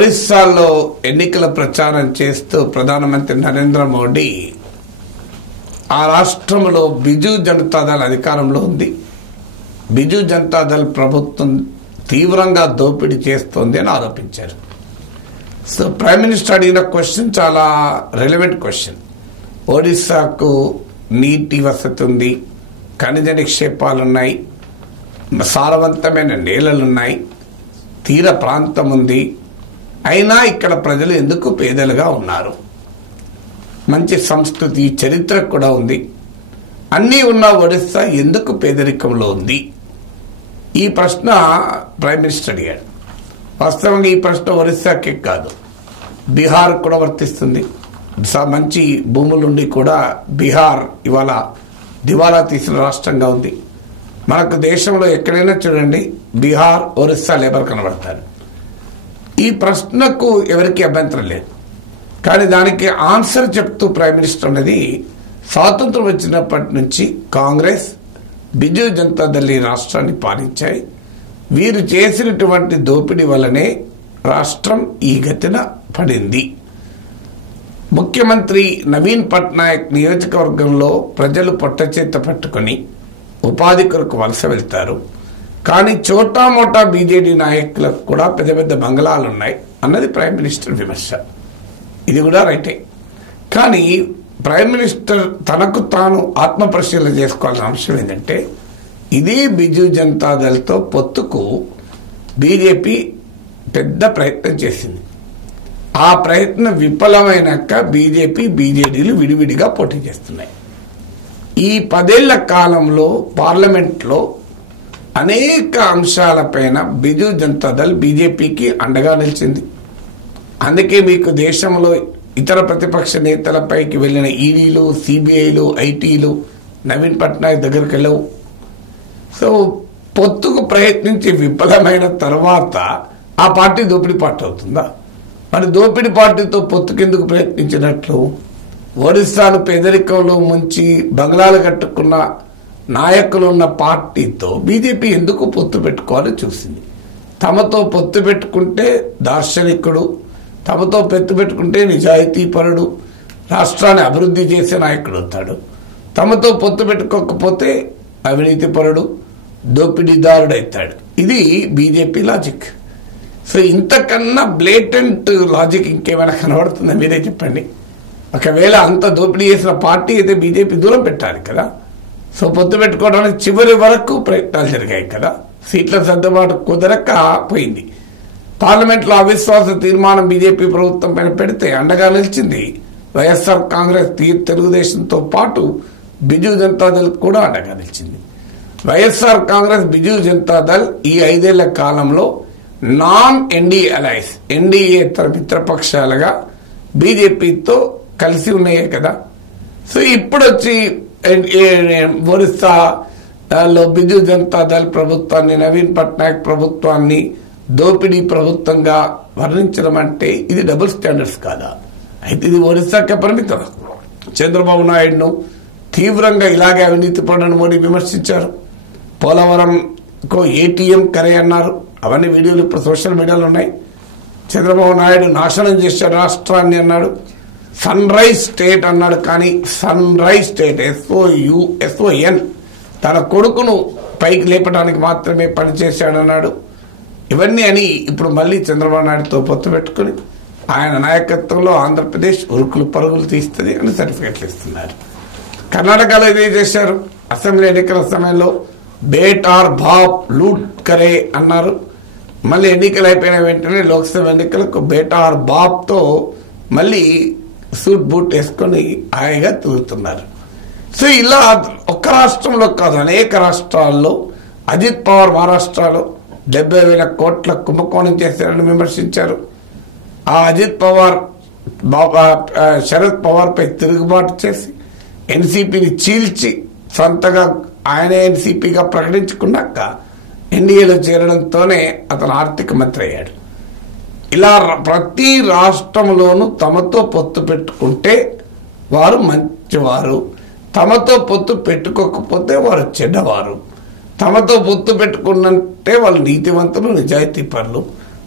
ఒడిశాలో ఎన్నికల ప్రచారం చేస్తూ ప్రధానమంత్రి నరేంద్ర మోడీ ఆ రాష్ట్రంలో బిజు జనతాదళ్ అధికారంలో ఉంది. బిజు జనతాదళ్ ప్రభుత్వం తీవ్రంగా దోపిడీ చేస్తోంది అని ఆరోపించారు. సో ప్రైమ్ మినిస్టర్ అడిగిన క్వశ్చన్ చాలా రెలవెంట్ క్వశ్చన్. ఒడిశాకు నీటి వసతి ఉంది, ఖనిజ నిక్షేపాలున్నాయి, సారవంతమైన నేలలున్నాయి, తీర ప్రాంతం ఉంది. అయినా ఇక్కడ ప్రజలు ఎందుకు పేదలుగా ఉన్నారు? మంచి సంస్కృతి, చరిత్ర కూడా ఉంది. అన్నీ ఉన్న ఒడిశా ఎందుకు పేదరికంలో ఉంది? ఈ ప్రశ్న ప్రైమ్ మినిస్టర్ అడిగాడు. వాస్తవంగా ఈ ప్రశ్న ఒడిశాకే కాదు, బీహార్ కూడా వర్తిస్తుంది. మంచి భూములుండి కూడా బీహార్ ఇవాళ దివాలా తీసిన రాష్ట్రంగా ఉంది. మనకు దేశంలో ఎక్కడైనా చూడండి బీహార్, ఒరిస్సా లేబర్ కనబడతారు. ఈ ప్రశ్నకు ఎవరికి అభ్యంతరం లేదు. కానీ దానికి ఆన్సర్ చెప్తూ ప్రైమ్ మినిస్టర్ అనేది స్వాతంత్రం వచ్చినప్పటి నుంచి కాంగ్రెస్, బిజు జనతాదళ్ ఈ రాష్ట్రాన్ని పాలించాయి. వీరు చేసినటువంటి దోపిడీ వల్లనే రాష్ట్రం ఈ గతిన పడింది. ముఖ్యమంత్రి నవీన్ పట్నాయక్ నియోజకవర్గంలో ప్రజలు పొట్టచేత పట్టుకుని ఉపాధి కొరకు వలస వెళ్తారు. కానీ చోటా మోటా బీజేడీ నాయకులకు కూడా పెద్ద పెద్ద బంగళాలు ఉన్నాయి అన్నది ప్రైమ్ మినిస్టర్ విమర్శ. ఇది కూడా రైటే. కానీ ప్రైమ్ మినిస్టర్ తనకు తాను ఆత్మ పరిశీలన చేసుకోవాల్సిన అంశం ఏంటంటే, ఇదే బిజు జనతాదళ్తో పొత్తుకు బీజేపీ పెద్ద ప్రయత్నం చేసింది. ఆ ప్రయత్నం విఫలమైనాక బీజేపీ, బీజేడీలు విడివిడిగా పోటీ చేస్తున్నాయి. ఈ 10 ఏళ్ల కాలంలో పార్లమెంట్లో అనేక అంశాలపైన బిజు జనతాదళ్ బీజేపీకి అండగా నిలిచింది. అందుకే మీకు దేశంలో ఇతర ప్రతిపక్ష నేతలపైకి వెళ్లిన ఈడీలు, సిబిఐలు, ఐటీలు నవీన్ పట్నాయక్ దగ్గరికి వెళ్ళవు. సో పొత్తుకు ప్రయత్నించి విఫలమైన తర్వాత ఆ పార్టీ దోపిడీ పార్టీ అవుతుందా? మరి దోపిడీ పార్టీతో పొత్తుకెందుకు ప్రయత్నించినట్లు? ఒడిశాను పేదరికంలో ముంచి బంగ్లాలు కట్టుకున్న నాయకులు ఉన్న పార్టీతో బీజేపీ ఎందుకు పొత్తు పెట్టుకోవాలని చూసింది. తమతో పొత్తు పెట్టుకుంటే దార్శనికుడు, తమతో పొత్తు పెట్టుకుంటే నిజాయితీపరుడు, రాష్ట్రాన్ని అభివృద్ధి చేసే నాయకుడు అవుతాడు. తమతో పొత్తు పెట్టుకోకపోతే అవినీతిపరుడు, దోపిడీదారుడు అవుతాడు. ఇది బీజేపీ లాజిక్. సో ఇంతకన్నా బ్లేటెంట్ లాజిక్ ఇంకేమైనా కనబడుతుందా? మీరే చెప్పండి. ఒకవేళ అంత దోపిడీ చేసిన పార్టీ అయితే బీజేపీ దూరం పెట్టాలి కదా. సో పొత్తు పెట్టుకోవడానికి చివరి వరకు ప్రయత్నాలు జరిగాయి కదా. సీట్ల సర్దుబాటు కుదరక పోయింది. పార్లమెంట్లో అవిశ్వాస తీర్మానం బీజేపీ ప్రభుత్వం పైన పెడితే అండగా నిలిచింది వైఎస్ఆర్ కాంగ్రెస్, తెలుగుదేశంతో పాటు బిజు జనతాదళ్ కూడా అండగా నిలిచింది. వైఎస్ఆర్ కాంగ్రెస్, బిజు జనతాదళ్ ఈ 5 ఏళ్ల కాలంలో నాన్ ఎన్డీఏ అలయన్స్, ఎన్డీఏ మిత్రపక్షాలుగా బీజేపీతో కలిసి ఉన్నాయే కదా. సో ఇప్పుడు వచ్చి ఒరిస్సాలో బిజు జనతాదళ్ ప్రభుత్వాన్ని, నవీన్ పట్నాయక్ ప్రభుత్వాన్ని దోపిడీ ప్రభుత్వంగా వర్ణించడం అంటే ఇది డబుల్ స్టాండర్డ్స్ కాదా? అయితే ఇది ఒరిస్సాకే పరిమితం. చంద్రబాబు నాయుడును తీవ్రంగా ఇలాగే అవినీతి పరుడని మోడీ విమర్శించారు. పోలవరంకు ఏటీఎం కరే అన్నారు. అవన్నీ వీడియోలు ఇప్పుడు సోషల్ మీడియాలో ఉన్నాయి. చంద్రబాబు నాయుడు నాశనం చేశారు రాష్ట్రాన్ని అన్నాడు. సన్ రైజ్ స్టేట్ అన్నాడు. కానీ సన్ రైజ్ స్టేట్ SON తన కొడుకును పైకి లేపడానికి మాత్రమే పనిచేశాడన్నాడు. ఇవన్నీ అని ఇప్పుడు మళ్ళీ చంద్రబాబు నాయుడుతో పొత్తు పెట్టుకుని ఆయన నాయకత్వంలో ఆంధ్రప్రదేశ్ ఉరుకులు పరుగులు తీస్తుంది అని సర్టిఫికెట్లు ఇస్తున్నారు. కర్ణాటకలో ఇదే చేశారు. అసెంబ్లీ ఎన్నికల సమయంలో బేట్ ఆర్ బాప్ లూట్ కరే అన్నారు. మళ్ళీ ఎన్నికలు అయిపోయిన వెంటనే లోక్సభ ఎన్నికలకు బేటా ఆర్ బాప్తో మళ్ళీ సూట్ బూట్ వేసుకొని హాయిగా తిరుగుతున్నారు. సో ఇలా ఒక్క రాష్ట్రంలో కాదు, అనేక రాష్ట్రాల్లో అజిత్ పవార్ మహారాష్ట్రలో 70,000 కోట్ల కుంభకోణం చేశారని విమర్శించారు. ఆ అజిత్ పవార్ శరద్ పవార్ పై తిరుగుబాటు చేసి ఎన్సీపీని చీల్చి సొంతగా ఆయనే ఎన్సీపీగా ప్రకటించుకున్నాక ఎన్డీఏలో చేరడంతోనే అతను ఆర్థిక మంత్రి అయ్యాడు. ఇలా ప్రతి రాష్ట్రంలోనూ తమతో పొత్తు పెట్టుకుంటే వారు మంచివారు, తమతో పొత్తు పెట్టుకోకపోతే వారు చెడ్డవారు. తమతో పొత్తు పెట్టుకున్నంటే వాళ్ళు నీతివంతులు, నిజాయితీ పరులు.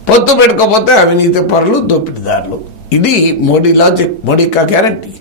పొత్తు పెట్టుకోకపోతే అవినీతి పరులు, దోపిడీదారులు. ఇది మోడీ లాజిక్, మోడీ కా గ్యారంటీ.